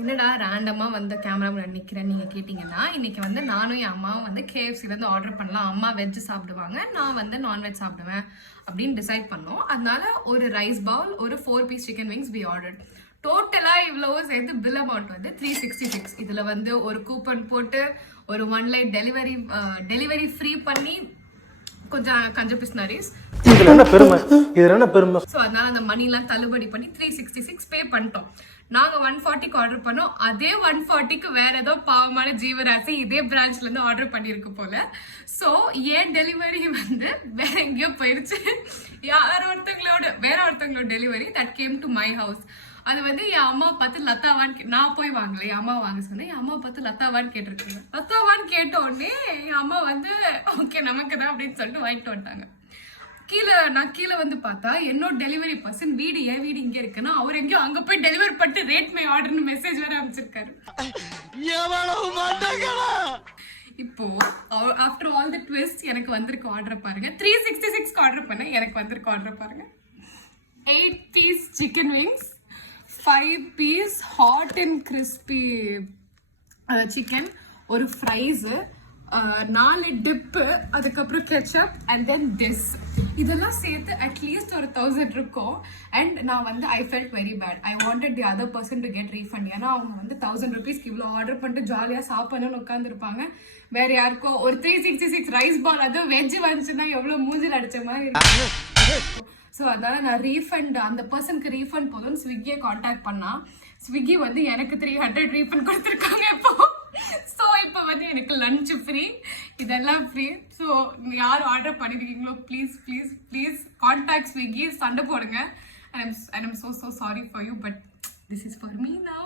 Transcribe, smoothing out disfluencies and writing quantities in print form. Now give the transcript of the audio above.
என்னடா ரேண்டமா வந்து கேமரா முன்னாடி நிக்கிறேன் நீங்க கேட்டீங்கன்னா, இன்னைக்கு வந்து நானும் என் அம்மாவும் வந்து கேஎஃப்சில இருந்து ஆர்டர் பண்ணலாம். அம்மா வெஜ் சாப்பிடுவாங்க, நான் வந்து நான்வெஜ் சாப்பிடுவேன் அப்படின்னு டிசைட் பண்ணோம். அதனால ஒரு ரைஸ் பவுல், ஒரு 4 piece chicken wings we order. டோட்டலா இவ்வளவோ சேர்த்து பில் அமௌண்ட் வந்து 366. இதுல வந்து ஒரு கூப்பன் போட்டு ஒரு 1 லைட் டெலிவரி ஃப்ரீ பண்ணி கொஞ்சம் கஞ்ச பிஸ்னரிஸ். இதுல என்ன பெருமை? ஸோ அதனால அந்த மணிலாம் தள்ளுபடி பண்ணி 366 பே பண்ணிட்டோம். நாங்க 140க்கு ஆர்டர் பண்ணோம். அதே 140க்கு வேற ஏதோ பாவமான ஜீவராசி இதே பிரான்ச்ல இருந்து ஆர்டர் பண்ணிருக்கு போல. ஸோ ஏன் டெலிவரி வந்து வேற எங்கேயோ போயிருச்சு. வேற ஒருத்தங்களோட delivery that came to my house. அது வந்து என் அம்மா பார்த்து லதாவான்னு நான் போய் வாங்கல, என் அம்மா வாங்க சொன்னேன். என் அம்மா பார்த்து லதாவான்னு கேட்டிருக்காங்க. லதாவான்னு கேட்ட உடனே என் அம்மா வந்து ஓகே நமக்கு தான் அப்படின்னு சொல்லிட்டு வாங்கிட்டு வந்துட்டாங்க. நான் கீழே வந்து பார்த்தா என்னோட டெலிவரி பர்சன் என் வீடு இங்க இருக்குன்னா அவர் எங்கேயோ அங்க போய் டெலிவரி பண்ணிட்டு ரேட் மை ஆர்டர்னு மெசேஜ் வேற அமைச்சிருக்காரு. இப்போ ஆஃப்டர் ஆல் தி ட்விஸ்ட் எனக்கு வந்திருக்க ஆர்டர் பாருங்க. 366 ஆர்டர் பண்ண எனக்கு வந்திருக்க ஆர்டர் பாருங்க. 8 piece chicken wings, 5 piece hot and crispy chicken, ஒரு ஃப்ரைஸ், 4 டிப்பு, அதுக்கப்புறம் கெச்சப் அண்ட் தென் திஸ். இதெல்லாம் சேர்த்து அட்லீஸ்ட் ஒரு 1000 இருக்கும். அண்ட் நான் வந்து I felt very bad. I wanted the other person to get refund. ஏன்னா அவங்க வந்து 1000 ருபீஸ்க்கு இவ்வளோ ஆர்டர் பண்ணிட்டு ஜாலியாக சாப்பிடணும்னு உட்காந்துருப்பாங்க. வேற யாருக்கோ ஒரு 366 ரைஸ் பால் அதுவும் வெஜ் வந்துச்சுன்னா எவ்வளோ மூஞ்சில் அடிச்ச மாதிரி இருக்கும். ஸோ அதனால நான் ரீஃபண்ட் அந்த பர்சனுக்கு ரீஃபண்ட் போதும்னு ஸ்விக்கியை காண்டாக்ட் பண்ணா ஸ்விக்கி வந்து எனக்கு 300 ரீஃபண்ட் கொடுத்துருக்காங்க இப்போ. ஸோ இப்போ வந்து எனக்கு லஞ்ச் ஃப்ரீ, இதெல்லாம் ஃப்ரீ. ஸோ யார் ஆர்டர் பண்ணிருக்கீங்களோ please please please contact Swiggy, சண்டை போடுங்க. I am so sorry for you, but this is for me now.